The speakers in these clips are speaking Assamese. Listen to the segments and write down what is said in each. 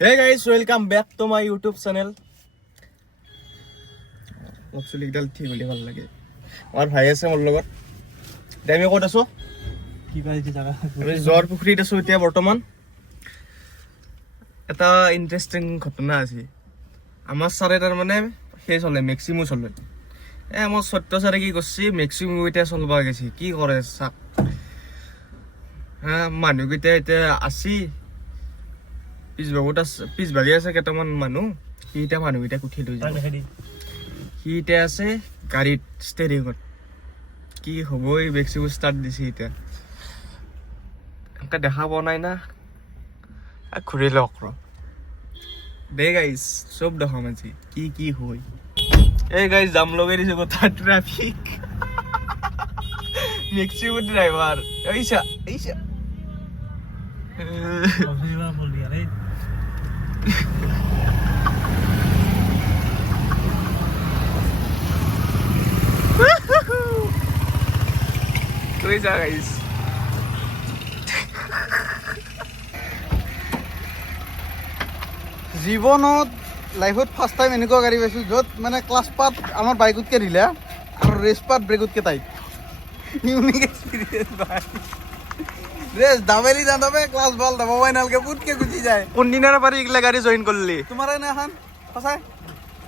Hey guys, welcome back to my YouTube channel. Actually, idal thi boli bhal lage. Amar bhai ase mor logot. Demi kot aso? কি পাইছি জায়গা আমি জৰ পুখুৰীত আছো এতিয়া বৰ্তমান। এটা ইন্টাৰেষ্টিং ঘটনা আছে। আমাৰ ছাৰে তাৰ মানে সেই চলে মেক্সিমো চলে। আমাৰ সত্য ছাৰে কি কৰিছে মেক্সিমো এতিয়া চলবা গৈছে। কি কৰে চাক। মানুহকেইটা এতিয়া আসি পিছভাগে আছে কেইটামান মানুহ সি এতিয়া মানুহকেইটাক উঠি লৈ যাব সি এতিয়া আছে গাড়ীত ষ্টেৰিঙত কি হ'ব এই মেক্সিমো ষ্টাৰ্ট দিছে এতিয়া এনেকৈ দেখা পোৱা নাই না ঘূৰি লওক ৰ দে গাইজ চব দেখাম আজি কি হয় এই গাইজ জাম লগাই দিছে কথা ট্ৰাফিক মেক্সিমো ড্ৰাইভাৰ এইছা বলবি আৰে Kuisa guys. জীৱনত লাইফত ফাৰ্ষ্ট টাইম এনেকুৱা গাড়ী পাইছোঁ য'ত মানে ক্লাছ পাত আমাৰ বাইকতকৈ দিলে আৰু ৰেচ পাত ব্ৰেকতকৈ টাইট ইউনিক এক্সপিৰিয়েঞ্চ ভাই ৰেচ দাবেলি নাদাবে ক্লাছ ভাল দাবাবাই নালকে পুটকে গুচি যায় কোনদিনাৰ পৰা এইগিলা গাড়ী জইন কৰিলি তোমাৰ এনে এখন সঁচাই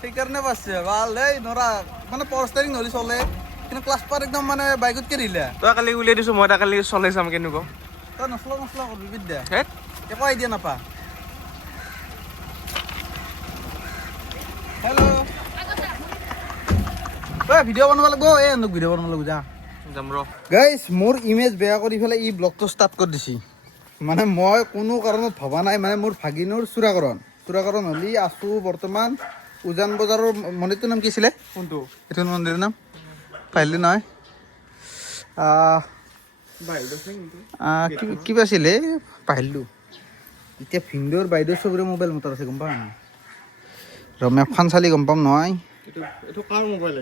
সেইকাৰণে পাইছে ভাল দেই নৰা মানে পাৱাৰ ষ্টাৰিং ধৰি চলে কিন্তু ক্লাছ পাত একদম মানে বাইকতকৈ দিলে তই কালি উলিয়াই দিছোঁ মই কালি চলাই চাম কেনেকুৱা তই নচলা কৰবি বিদ্যা হেত একো আইডিয়া নাপা হেল্ল' ঐ ভিডিঅ' বনাব লাগিব এই এন্দুক ভিডিঅ' বনাব লাগিব যা যাম ৰ গাইজ মোৰ ইমেজ বেয়া কৰি পেলাই ই ব্লগটো ষ্টাৰ্ট কৰি দিছি মানে মই কোনো কাৰণত ভবা নাই মানে মোৰ ভাগিনৰ চূড়াকৰণ হ'লি আছোঁ বৰ্তমান উজান বজাৰৰ মন্দিৰটোৰ নাম কি আছিলে কোনটো এইটো মন্দিৰৰ নাম পাৰিলি নহয় কিবা আছিলে পাৰিলোঁ এতিয়া ভিনদেউৰ বাইদেউ চবৰে মোবাইল মতাৰ আছে গম পাওঁ নাই মেপখন চালি গম পাম নহয় এইটো কাৰ মোবাইল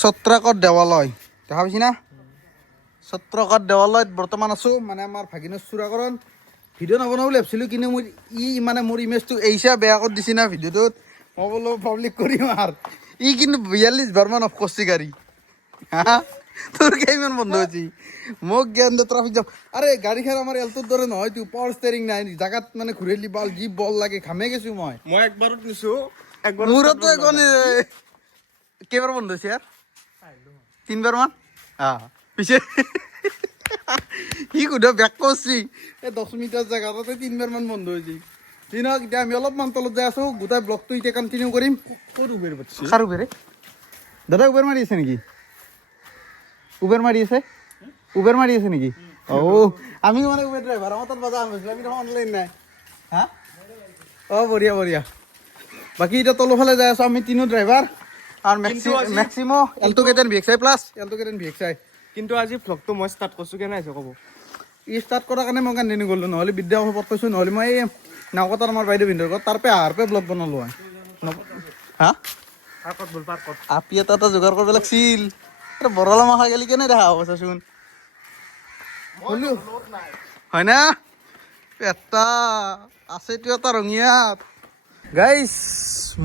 সত্ৰাকত দেৱালয় দেখা পাইছি না সত্ৰকত দেৱালয়ত বৰ্তমান আছোঁ মানে আমাৰ ভাগিনৰ চূড়াকৰণ ভিডিঅ' নবনাওঁ বুলি ভাবিছিলোঁ কিন্তু মোৰ মানে মোৰ ইমেজটো এইচা বেয়া কৰি দিছি না ভিডিঅ'টোত মই বোলো পাব্লিক কৰিম আৰু ই কিন্তু 42 বাৰমান অফ কৰিছে গাড়ী হা তোৰ কেইমান বন্ধ হৈছে মোক জ্ঞান দে ট্ৰাফিক জাম আৰে গাড়ীখন আমাৰ এলটোৰ দৰে নহয় তোৰ পাৱাৰ ষ্টেৰিং নাই জাগাত মানে ঘূৰিলি বাল যি বল লাগে ঘামে গৈছোঁ মই একবাৰত নিছোঁ মোৰতো এখন কেইবাৰ বন্ধ হৈছে ইয়াৰ 3 বাৰমান পিছে সি সোধা বেক কৰিছি এই 10 মিটাৰ জেগা তাতে 3 বাৰমান বন্ধ হৈছে দিনক এতিয়া আমি অলপমান তলত যাই আছোঁ গোটেই ব্লগটো এতিয়া কণ্টিনিউ কৰিম ক'ত উবেৰ পাতিছে কাৰ উবেৰ দাদা উবেৰ মাৰি আছে নেকি উবেৰ মাৰি আছে নেকি আমি মানে উবেৰ ড্ৰাইভাৰ আমাৰ তাত বজাৰ হৈছিলোঁ আমি দেখোন অনলাইন নাই হা বঢ়িয়া বাকী এতিয়া তলফালে যাই আছোঁ আমি তিনিও ড্ৰাইভাৰ আৰু মেক্সিমো এলটো কেটেন VXI প্লাছ এলটো কেটেন VXI কিন্তু আজি ভ্লগটো মই ষ্টাৰ্ট কৰিছোঁ কেনে আছে ক'ব ষ্টাৰ্ট কৰাৰ কাৰণে মই কান্দিনি গ'লোঁ নহ'লে বিদ্যাসভত কৈছোঁ নহ'লে মই এই নাওকটাৰ আমাৰ বাইদেউ ভিনদেউৰ ঘৰত তাৰপে ব্লগ বনালোঁ হয় হা আপি এটা যোগাৰ কৰিব লাগিছিল বৰলা মাখা গেলি কেনে দেখা হ'ব চাচোন হয় না এটা আছেতো এটা ৰঙিয়াত গাইজ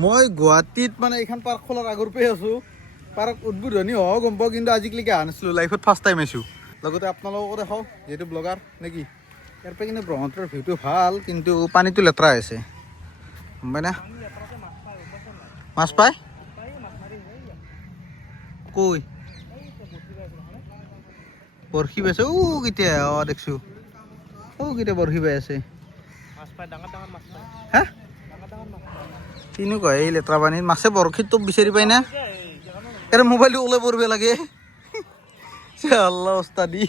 মই গুৱাহাটীত মানে এইখন পাৰ্ক খোলাৰ আগৰ পৰাই আছোঁ পাৰ্ক উদ্বোধনী হোৱাও গম পাওঁ কিন্তু আজিলৈকে অহা নাছিলোঁ লাইফত ফাৰ্ষ্ট টাইম আহিছোঁ লগতে আপোনালোককো দেখাওঁ যিহেতু ব্লগাৰ নেকি ইয়াৰ পৰা কিন্তু ব্ৰহ্মপুত্ৰৰ ভিউটো ভাল কিন্তু পানীটো লেতেৰা হৈছে গম পাই না মাছ পায় কৈ বৰশী পাইছে কেতিয়া দেখিছোঁ কেতিয়া বৰশী পাই আছে হা তেনেকুৱা এই লেতেৰা পানীত মাছে বৰশীটো বিচাৰি পাই না মোবাইলটো ওলাই পৰিব লাগে আল্লাহ ওস্তাদি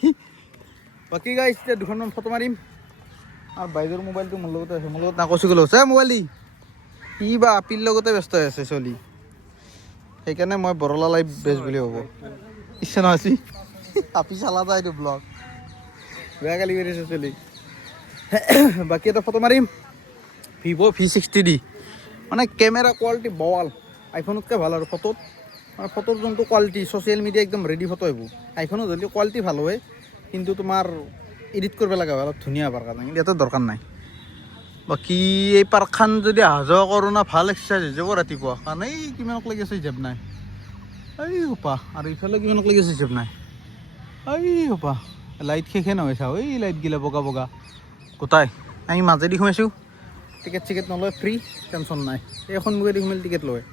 বাকী গাইছ এতিয়া দুখনমান ফটো মাৰিম আৰু বাইদেউৰ মোবাইলটো মোৰ লগতে আছে মোৰ লগত নাকচি গ'লো আছে মোবাইল ই বা আপিৰ লগতে ব্যস্ত হৈ আছে চলি সেইকাৰণে মই বৰলা লাইভ বেষ্ট বুলি ভাবোঁ ইচ্ছা নহৈছি আপি চালা যায় এইটো ব্লগ বেয়া গালি কৰিছে চলি বাকী এটা ফটো মাৰিম ভিভ' V60D মানে কেমেৰা কোৱালিটি বৱাল আইফোনতকৈ ভাল আৰু ফটোত মানে ফটোৰ যোনটো কোৱালিটি ছ'চিয়েল মিডিয়া একদম ৰেডি ফটো আহিব আইফোনত যদি কোৱালিটি ভাল হয় কিন্তু তোমাৰ এডিট কৰিব লগা হয় অলপ ধুনীয়া পাৰ্ক কাৰণে, কিন্তু ইয়াতে দৰকাৰ নাই। বাকী এই পাৰ্কখন যদি অহা যোৱা কৰোঁ না ভাল এক্সাৰচাইজ হৈ যাব ৰাতিপুৱা, কাৰণ এই কিমানক লাগি আছে হিচাপ নাই, এই সোপা আৰু ইফালে কিমানক লাগি আছে হিচাপ নাই, এই সোপা লাইট শেষে নহয় চাওঁ, এই লাইটগিলা বগা বগা গোটাই। আমি মাজেদি সোমাইছোঁ, টিকেট চিকেট নলয়, ফ্ৰী, টেনশ্যন নাই। এই সন্মুখেদি সোমালে টিকেট লয়।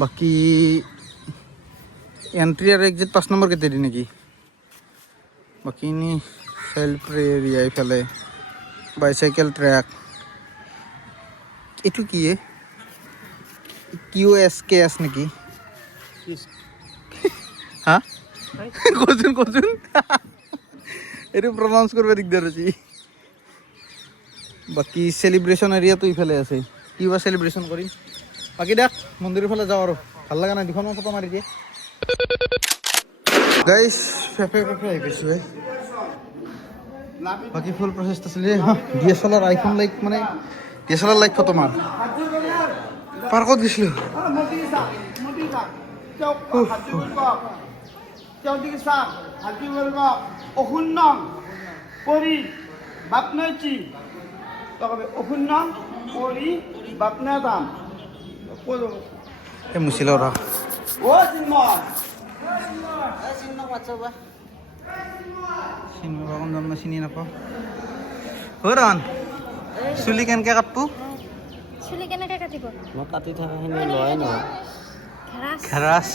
বাকী এণ্ট্ৰি আৰু এক্সিট 5 নম্বৰ কেতিয়া দি নেকি। বাকী এনে চাইল্ড প্লে এৰিয়া, এইফালে বাইচাইকেল ট্ৰেক, এইটো কি QSKS নেকি? হা কচোন এইটো প্ৰনাউন্স কৰিব দিগদাৰ হৈছে। বাকী চেলিব্ৰেশ্যন এৰিয়াটো ইফালে আছে, কিবা চেলিব্ৰেশ্যন কৰিম। বাকী দেখ মন্দিৰৰ ফালে যাওঁ আৰু, ভাল লগা নাই দুখনমান ফটো মাৰি দিয়ে। গাইছ ফেফে আহি পাইছোঁ। বাকী ফুল প্ৰচেষ্টা চলি DSLR আইফোন লাইক মানে DSLR লাইক ফটো মাৰ। পাৰ্কত গৈছিলোঁ। এই মুচিল ৰ চিনি নাপাওঁ। ৰন চুলি কেনেকৈ কাটবো? চুলি কেনেকে কাটিব? মই কাটি থকাখিনি লোৱাই নহয়। ঘেৰাচ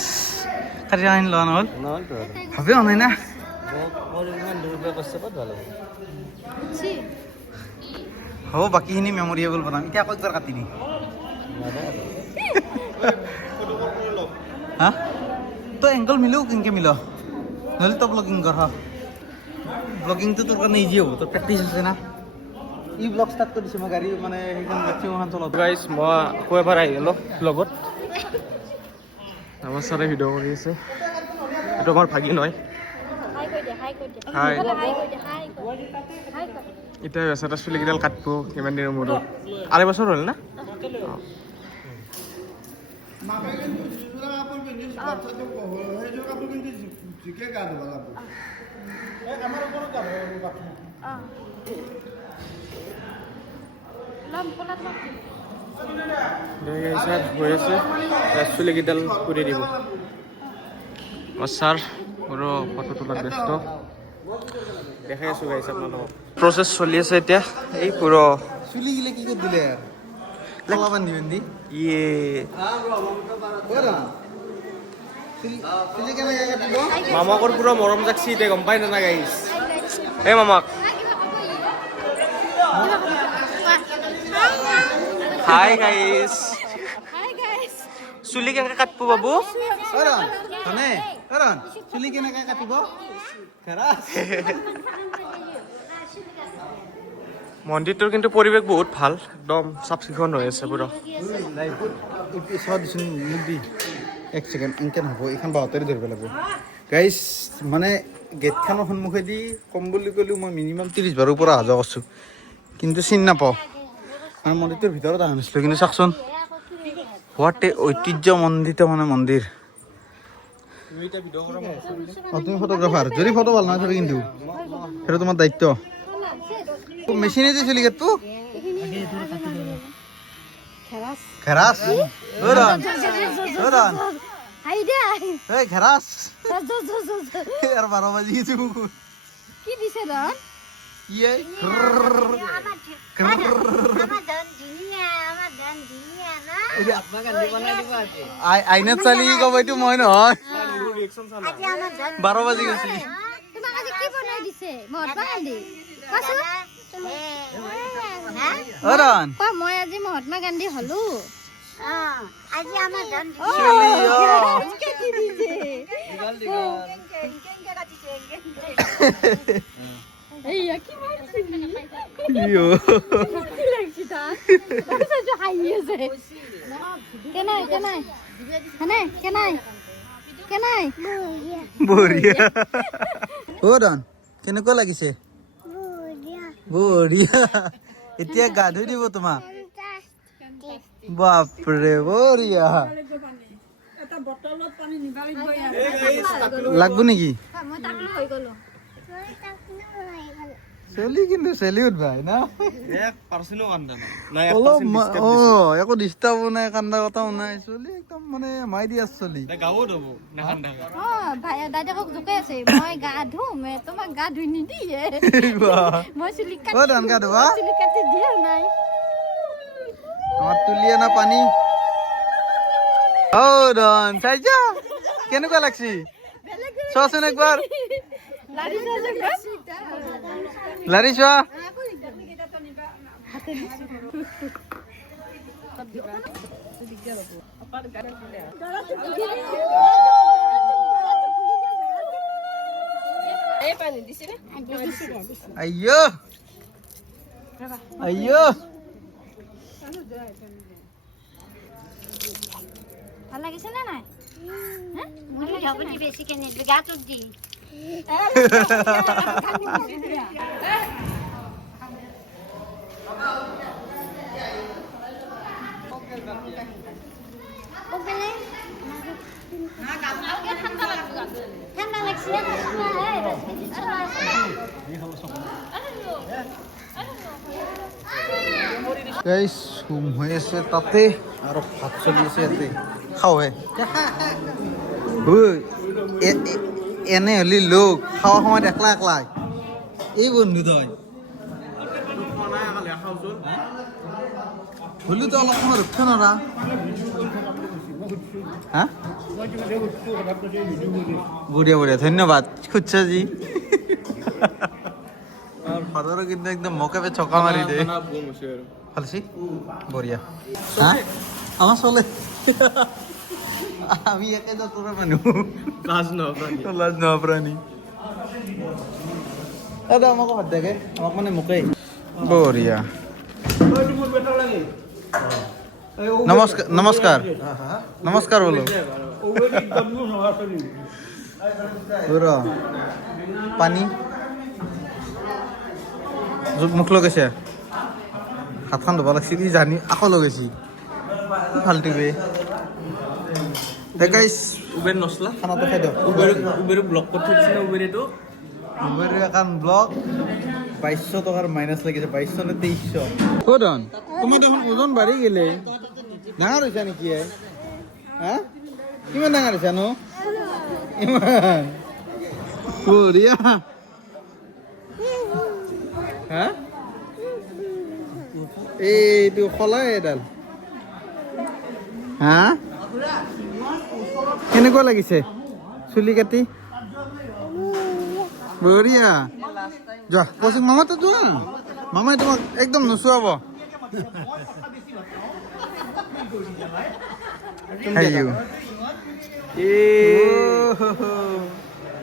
কাটি আনি লোৱা নহ'ল, নহ'লতো ভাবে নাই না। মোৰ ইমান দূৰ পৰা কষ্ট ক'ত ভাল হ'ব। হ'ব বাকীখিনি মেমৰিয়েবল বনাম। এতিয়া আকৌ একবাৰ কাটি দিম। হা তই এংকল মিলো কেনেকৈ মিল, নহ'লে তই ব্লগিং কৰ। ব্লগিংটো তোৰ কাৰণে ইজি হ'ব, তোৰ প্ৰেক্টিচ আছে না। ই ব্লগ ষ্টাৰ্ট কৰি দিছোঁ মই, গাড়ী মানে সেইখন মেক্সিমাম চলাওঁ। গাইজ মই আকৌ এবাৰ আহি গ'লোঁ লগত। আমাৰ ছাৰে ভিডিঅ' কৰি আছে, এইটো আমাৰ ভাগিন হয়। হাই এতিয়া বেচাৰা চুলিকেইডাল কাটব কিমান দিনৰ মূৰত, 2.5 বছৰ হ'ল না। গৈ আছে চুলিকেইডাল কৰি দিব। আমাৰ ছাৰ মোৰো ফটো তোলাত ব্যস্ত, দেখাই আছোঁ গাইছ আপোনালোকক। প্ৰচেছ চলি আছে এতিয়া। এই পুৰো চুলিগিলা কি কৰি দিলে আৰু কলা বান্ধি বান্ধি ইয়ে চুলি কেনেকৈ কাটিব? মামাকৰ পুৰা মৰম জাকছি এতিয়া, গম পাই না গাইছ। এই মামাক হাই গাইছ। চুলি কেনেকৈ কাটব বাবু? চুলি কেনেকৈ কাটিব? মন্দিৰটোৰ কিন্তু পৰিৱেশ বহুত ভাল, একদম চাফ চিকুণ হৈ আছে পুৰা। মোক দি 1 ছেকেণ্ড এনেকৈ নহ'ব, এইখন বাহঁতেৰে ধৰিব লাগিব গাইছ। মানে গেটখনৰ সন্মুখেদি কম বুলি ক'লেও মই মিনিমাম 30 বাৰৰ পৰা অহা যোৱা কৰিছোঁ, কিন্তু চিনি নাপাওঁ। মানে মন্দিৰটোৰ ভিতৰত অহা নাছিলোঁ, কিন্তু চাওকচোন হোৱাট এ ঐতিহ্যমণ্ডিত মানে মন্দিৰ। তুমি ফটোগ্ৰাফাৰ, যদি ফটো ভাল নহয় চাবি কিন্তু সেইটো তোমাৰ দায়িত্ব। মেচিনেদি চলি গেটটো ঘেৰাচ ঘেৰাচ আৰু 12 বাজি গেছে মোক। কি দিছে ৰন? আইনত চালি কব এইটো মই নহয়। 12 বাজি গৈছে। তোমাক আজি কি বনাই দিছে? মহাত্মা গান্ধী মই আজি মহাত্মা গান্ধী হলো। আজি আমাৰ কেনেকুৱা লাগিছে? বঢ়িয়া। এতিয়া গা ধুই দিব তোমাক? বাপৰে বঢ়িয়া। লাগব নেকি? চলি কিন্তু চেলিউট ভাই না 1% কান্দা নাই অলপ একো ডিষ্টাৰ্বো নাই কান্দা কথাও নাই চলি একদম মানে মাই দিয়া চলি গাও দব না কান্দা ভাই দাদাকক জোকাই আছে মই গা ধুম তোমাক গা ধুই নিদিয়ে মই চুলি কাটি ধান গা ধোৱা চুলি কাটি দিয়া নাই আমাৰ তুলিয়ে না পানী অ ধন চাইছা কেনেকুৱা লাগছি চোৱাচোন একবাৰ লাৰি চোৱা আయ్యో అయ్యో ভাল লাগিছে নে নাই মই যাবনি বেছি কেনে গাটো দি ঠান্ডা লাগছে গাইস ঘুম হৈ আছে তাতে আৰু ভাত চলি আছে ইয়াতে খাওঁ হে এনে হলি লোক খাওয়া সময়ত একলা একলাই এই বন্ধু তই হলি তো অলপ সময় ৰখিব নৰা হা বঢ়িয়া বঢ়িয়া ধন্যবাদ খুঁজছা জি আর ফাদারও কিন্তু একদম মকাবে ছকা মারি দে ভালছি বঢ়িয়া হ্যাঁ আমার চলে আমি একে যা তোরা মানুষ লাজ ন প্রাণী দাদা আমাকে ভাত দেখে আমাকে মানে মুখে বঢ়িয়া নমস্কার নমস্কার নমস্কার বলো পানী মুখ লগাইছে হাতখন ধুব লাগছি কি জানি আকৌ লগাইছি ফাল্টু বে গাইছ উবেৰ নচলা খানাটো খাই দিয়ক উবেৰ ব্লক কৰি থৈছে না উবেৰটো উবেৰ এখন ব্লক 2200 টকাৰ মাইনাছ লাগিছে 2200 নে 2300 ক'দন তোমাৰ দেখোন ওজন বাঢ়ি গেলে ডাঙৰ হৈছা নেকি হা কিমান ডাঙৰ হৈছা নো ইমান বঢ়িয়া হা এইটো খলাই এডাল হা কেনেকুৱা লাগিছে চুলি কাটি বঢ়িয়া যোৱা কৈছো মামাতো যোৱা মামাই তোমাক একদম নোচোৱাব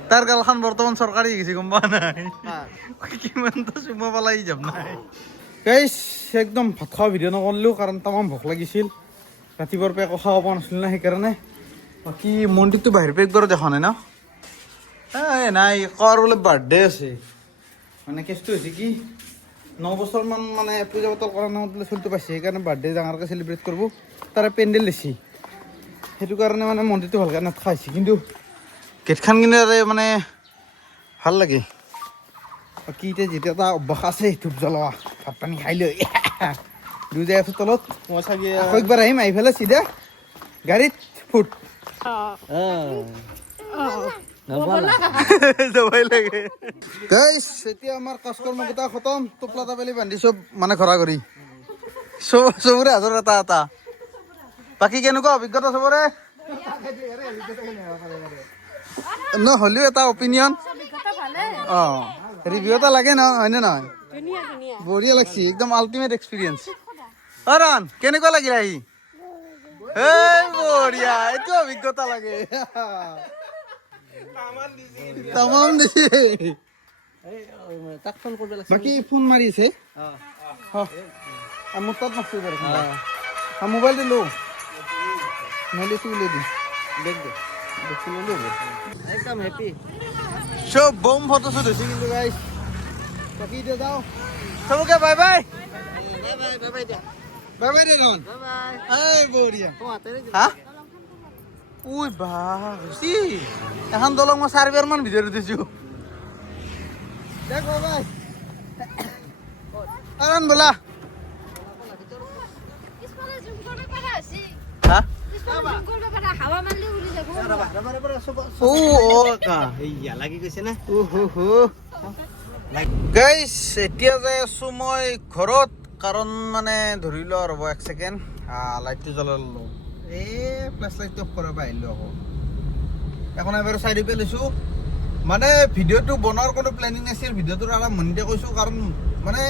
তাৰ গালখন বৰ্তমান চৰকাৰী গৈছে গম পোৱা নাই কিমানটা চুমা পেলাই যাম নাই গাইছ একদম ভাত খোৱা ভিডিঅ' নকৰিলোঁ কাৰণ তামাম ভোক লাগিছিল ৰাতিপুৱাৰ পৰা একো খাব পৰা নাছিলোঁ না সেইকাৰণে বাকী মন্দিৰটো বাহিৰ পৰা একবাৰো দেখা নাই ন নাই কাৰ বোলে বাৰ্থডে আছে মানে কেছটো হৈছে কি 9 বছৰমান মানে পূজা পাতল কৰা নামত বোলে চলিটো পাইছে সেইকাৰণে বাৰ্থডে ডাঙৰকৈ চেলিব্ৰেট কৰিব তাৰে পেণ্ডেল দিছে সেইটো কাৰণে মানে মন্দিৰটো ভালকৈ নাথাকাইছে কিন্তু গেটখন কিন্তু মানে ভাল লাগে বাকী এতিয়া যেতিয়া এটা অভ্যাস আছে ধূপ জ্বলোৱা ভাত পানী খাই লৈ দুই যাই আছোঁ তলত মই চাগে আকৌ একবাৰ আহিম আহি পেলাই চিধা গাড়ীত ফুট যাবই লাগে গাইছ এতিয়া আমাৰ কাজকৰ্মকেইটা খতম টোপলা টাপেলি বান্ধি চব মানে ঘৰা ঘৰি চবৰে হাতৰ এটা এটা বাকী কেনেকুৱা অভিজ্ঞতা চবৰে নহ'লেও এটা অপিনিয়ন অঁ ৰিভিউ এটা লাগে ন হয়নে নহয় বঢ়িয়া লাগছি একদম আল্টিমেট এক্সপিৰিয়েঞ্চ অৰণ কেনেকুৱা লাগিল আহি এই বঢ়িয়া এইটো অভিজ্ঞতা লাগে তামাম দিছে বাকী ফোন মাৰিছে মোৰ তাত মাছটো মোবাইলটো লওঁ নহ'লে তোৰ লৈ দিম একদম হেপি চব বম ফটো শ্বুট হৈছে কিন্তু গাইছ বাকী এতিয়া যাওঁ চবকে বাই বাই বাই বাই দে নহন এই বঢ়িয়া হা উই বা হৈছে এখন দলং মই 4 বাৰমান ভিডিঅ' দিছোঁ দেখ বাই বাই আৰান ব'লা পিছফালে জুম কৰিব পাৰা হৈছি। হা পিছফালে জুম কৰিব পাৰা, হাৱা মাৰিলে উৰি যাব। লাগি গৈছে না গাইছ এতিয়া যাই আছো মই ঘৰত কাৰণ মানে ধৰি লোৱা ৰ'ব 1 ছেকেণ্ড লাইটটো জ্বলাই ল'লোঁ এই ফ্লেছ লাইটটো অফ কৰিব আহিলোঁ আকৌ এখন এবাৰ চাই দি পেলাইছোঁ মানে ভিডিঅ'টো বনোৱাৰ কোনো প্লেনিং নাছিল ভিডিঅ'টোৰ আৰম্ভণিতে কৈছোঁ কাৰণ মানে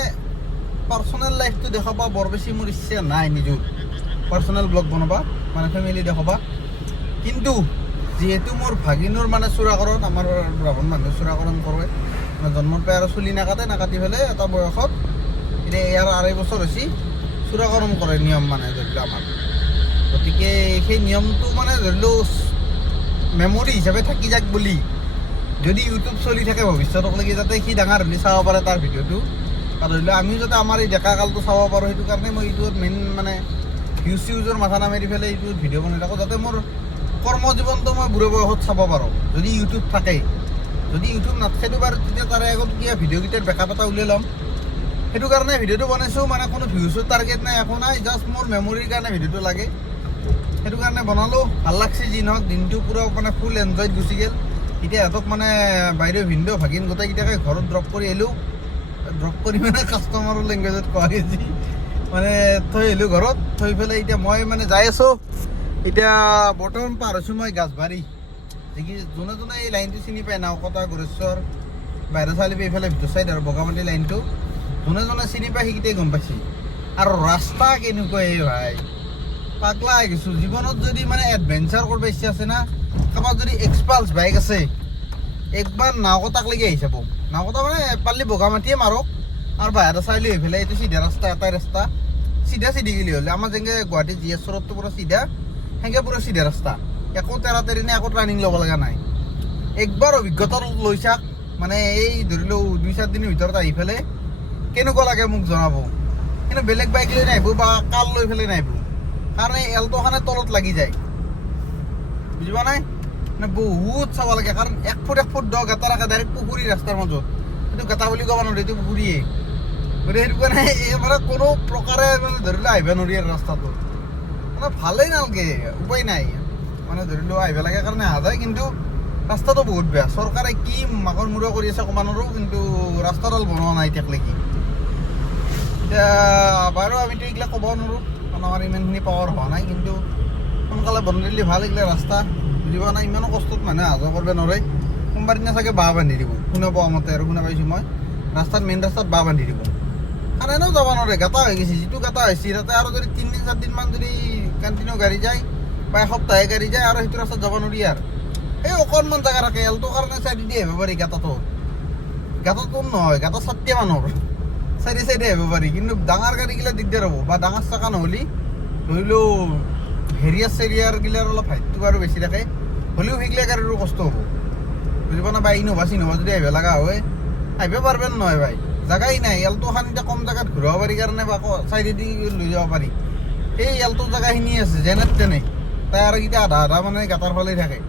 পাৰ্চনেল লাইফটো দেখাবা বৰ বেছি মোৰ ইচ্ছা নাই নিজৰ পাৰ্চনেল ব্লগ বনাবা মানে ফেমিলি দেখাবা কিন্তু যিহেতু মোৰ ভাগিনৰ মানে চূড়াকৰণ আমাৰ ব্ৰাহ্মণ মানুহে চূড়াকৰণ কৰে মানে জন্মৰ পৰা আৰু চুলি নাকাটি পেলাই এটা বয়সত এতিয়া ইয়াৰ 2.5 বছৰ হৈছে চূড়াকৰণ কৰে নিয়ম মানে ধৰি লওক আমাৰ গতিকে সেই নিয়মটো মানে ধৰি লওক মেমৰি হিচাপে থাকি যাক বুলি যদি ইউটিউব চলি থাকে ভৱিষ্যতলৈকে যাতে সি ডাঙৰ হ'লে চাব পাৰে তাৰ ভিডিঅ'টো আৰু ধৰি লওক আমিও যাতে আমাৰ এই ডেকা কালটো চাব পাৰোঁ সেইটো কাৰণে মই ইউটিউবত মেইন মানে ভিউজৰ মাথা নামাৰি পেলাই ইউটিউবত ভিডিঅ' বনাই থাকোঁ যাতে মোৰ কৰ্মজীৱনটো মই বুঢ়া বয়সত চাব পাৰোঁ যদি ইউটিউব থাকে যদি ইউটিউব নাথাকেতো বাৰু তেতিয়া তাৰে আগত কিবা ভিডিঅ'কেইটাৰ বেকআপ এটা উলিয়াই ল'ম সেইটো কাৰণে ভিডিঅ'টো বনাইছোঁ মানে কোনো ভিউজৰ টাৰ্গেট নাই একো নাই জাষ্ট মোৰ মেমৰিৰ কাৰণে ভিডিঅ'টো লাগে সেইটো কাৰণে বনালোঁ ভাল লাগছে যি নহওক দিনটো পূৰা মানে ফুল এনজয়ত গুচি গ'ল এতিয়া সিহঁতক মানে বাইদেউ ভিনদেউ ভাগিন গোটেইকেইটাকে ঘৰত ড্ৰপ কৰি আহিলোঁ ড্ৰপ কৰি মানে কাষ্টমাৰৰ লেংগুৱেজত কোৱা গৈছে মানে থৈ আহিলোঁ ঘৰত থৈ পেলাই এতিয়া মই মানে যাই আছোঁ এতিয়া বৰ্তমান পাৰ হৈছোঁ মই গাছবাৰী যি যোনে যোনে এই লাইনটো চিনি পায় নাওকটা গৰেশ্বৰ বাহিৰৰ চাৰিআলি এইফালে ভিতৰ চাইড আৰু বগামাটি লাইনটো যোনে যোনে চিনি পায় সেইকেইটাই গম পাইছে আৰু ৰাস্তা কেনেকুৱা এই ভাই পাগলা হৈ গৈছোঁ জীৱনত যদি মানে এডভেঞ্চাৰ কৰিব ইচ্ছা আছে না কাৰোবাৰ যদি এক্সপালছ বাইক আছে একবাৰ নাওকটাকলৈকে আহি চাব নাওকটা মানে পাৰিলে বগামাটিয়ে মাৰক আৰু বাহিৰৰ চাৰিআলি এইফালে এইটো চিধা ৰাস্তা এটাই ৰাস্তা চিধা গ'লে হ'লে আমাৰ যেনেকৈ গুৱাহাটী জি এছ ৰোডটো পূৰা চিধা সেনেকৈ পূৰা চিধা ৰাস্তা একো তেৰা নে একো ট্ৰাৰ্ণিং ল'ব লগা নাই একবাৰ অভিজ্ঞতা লৈ চাওক মানে এই ধৰি লওঁ 2-4 দিনৰ ভিতৰত আহি পেলাই কেনেকুৱা লাগে মোক জনাব কিন্তু বেলেগ বাইক লৈ নাহিব বা কাৰ লৈ পেলাই নাহিব কাৰণ এই এল্ট'খনে তলত লাগি যায় বুজি পোৱা নাই মানে বহুত চাব লাগে কাৰণ 1 ফুট দ গাঁতা ৰাখে ডাইৰেক্ট পুখুৰী ৰাস্তাৰ মাজত সেইটো গাঁতা বুলি ক'ব নোৱাৰি এইটো পুখুৰীয়ে গতিকে সেইটো কাৰণে এই মানে কোনো প্ৰকাৰে মানে ধৰি লওঁ আহিব নোৱাৰি আৰু ৰাস্তাটো মানে ভালেই নালাগে উপায় নাই মানে ধৰি লওঁ আহিব লাগে কাৰণে অহা যায় কিন্তু ৰাস্তাটো বহুত বেয়া চৰকাৰে কি মাকৰ মূৰা কৰি আছে ক'ব নোৱাৰোঁ কিন্তু ৰাস্তাডাল বনোৱা নাই এতিয়ালৈকে এতিয়া বাৰু আমিতো এইগিলা ক'ব নোৱাৰোঁ কাৰণ আমাৰ ইমানখিনি পাৱাৰ হোৱা নাই কিন্তু সোনকালে বনাই দিলে ভাল এইগিলা ৰাস্তা বুজি পোৱা নাই ইমানো কষ্টত মানুহে অহা যোৱা কৰিব নোৱাৰে কোনোবা দিনা চাগে বাঁহ বান্ধি দিব শুনা পোৱা মতে আৰু শুনা পাইছোঁ মই ৰাস্তাত মেইন ৰাস্তাত বাঁহ বান্ধি দিব কাৰণ এনেও যাব নোৱাৰে গাঁতা হৈ গৈছে যিটো গাঁতা হৈছে তাতে আৰু যদি 3-4 দিনমান যদি কণ্টিনিউ গাড়ী যায় বা এসপ্তাহে গাড়ী যায় আৰু সেইটো ৰাস্তাত যাব নোৱাৰি আৰু এই অকণমান জেগা থাকে এলটোৰ কাৰণে চাইডে দি আহিব পাৰি গাঁতাটো নহয় গাঁতা 7টা মানুহৰ চাইডে আহিব পাৰি কিন্তু ডাঙৰ গাড়ীগিলা দিগদাৰ হ'ব বা ডাঙৰ চাকা নহ'লে ধৰি লওঁ হেৰিয়াৰ অলপ হাইটটো আৰু বেছি থাকে হ'লেও সেইগিলা গাড়ীৰো কষ্ট হ'ব বুজি পোৱা নাই বা ইন'ভা যদি আহিব লগা হয় আহিব পাৰিব নহয় ভাই জেগাই নাই এলটোখন এতিয়া কম জেগাত ঘূৰাব পাৰি কাৰণে বা চাইডেদি লৈ যাব পাৰি এই এলটোৰ জেগাখিনি আছে যেনে তেনে তাই আৰু এতিয়া আধা মানে গাঁতাৰ ফালে থাকে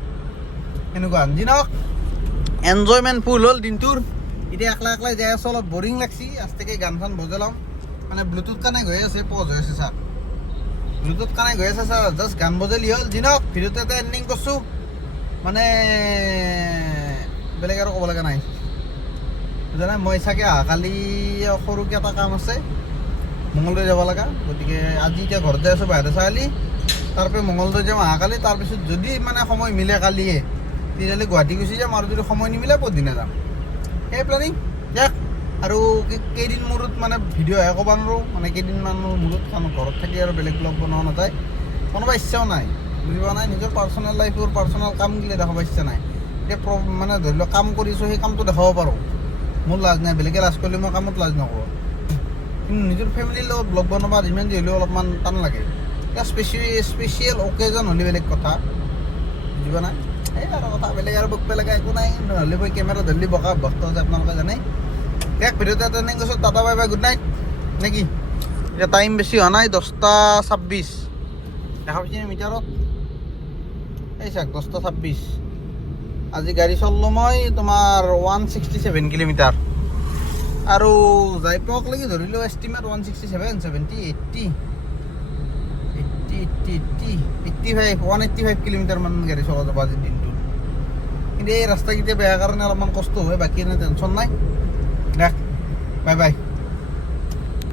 এনেকুৱা যি নহওক এনজয়মেণ্ট ফুল হ'ল দিনটোৰ এতিয়া একলা যাই আছোঁ অলপ বৰিং লাগছি আস্তেকে গান চান বজালাম মানে ব্লুটুথ কানেক্ট হৈ আছে পজ হৈ আছে ছাৰ ব্লুটুথ কানেক্ট হৈ আছে ছাৰ জাষ্ট গান বজালি হ'ল যি নহওক ভিডিঅ'টো এটা এণ্ডিং কৰিছোঁ মানে বেলেগ আৰু ক'ব লগা নাই জানে মই চাগে অহাকালি সৰুকৈ এটা কাম আছে মঙলদৈ যাব লগা গতিকে আজি এতিয়া ঘৰত যাই আছোঁ বাহিৰৰ চাৰিআলি তাৰপৰা মঙলদৈ যাম অহাকালি তাৰপিছত যদি মানে সময় মিলে কালিয়ে তেতিয়াহ'লে গুৱাহাটী গুচি যাম আৰু যদি সময় নিমিলে পৰদিনা যাম সেই প্লেনিং দিয়ক আৰু কেইদিন মূৰত মানে ভিডিঅ' আহে ক'ব নোৱাৰোঁ মানে কেইদিনমানৰ মূৰত কাৰণ ঘৰত থাকি আৰু বেলেগ ব্লগ বনোৱা নাযায় কোনোবা ইচ্ছাও নাই বুজি পোৱা নাই নিজৰ পাৰ্চনেল লাইফৰ পাৰ্চনেল কামগিলা দেখাব ইচ্ছা নাই এতিয়া মানে ধৰি লওক কাম কৰিছোঁ সেই কামটো দেখাব পাৰোঁ মোৰ লাজ নাই বেলেগে লাজ কৰিলে মই কামত লাজ নকৰোঁ কিন্তু নিজৰ ফেমিলিৰ লগত ব্লগ বনাব যিমান যি হ'লেও অলপমান টান লাগে এতিয়া স্পেচিয়েল অকেজন হ'লে বেলেগ কথা বুজি পোৱা নাই এই আৰু কথা বেলেগ আৰু বকিব লগা একো নাই নহ'লে মই কেমেৰা ধৰিলে বকা বস্তু আছে আপোনালোকে জানে এক ভিডিঅ'তে ট্ৰেইনিং কৰিছোঁ tata bye bye good night নেকি এতিয়া টাইম বেছি হোৱা নাই 10:26 দেখা পাইছে মিটাৰত এই চাওক 10:26 আজি গাড়ী চলিলোঁ মই তোমাৰ 167 কিলোমিটাৰ আৰু যাই পাওক লাগি ধৰিলোঁ এষ্টিমেট 167 70 80 185 কিলোমিটাৰমান গাড়ী চলা যাব আজিৰ দিনটোত। কিন্তু এই ৰাস্তাকেইটা বেয়া কাৰণে অলপমান কষ্ট হয়, বাকী এনে টেনশ্যন নাই। দেখ বাই বাই।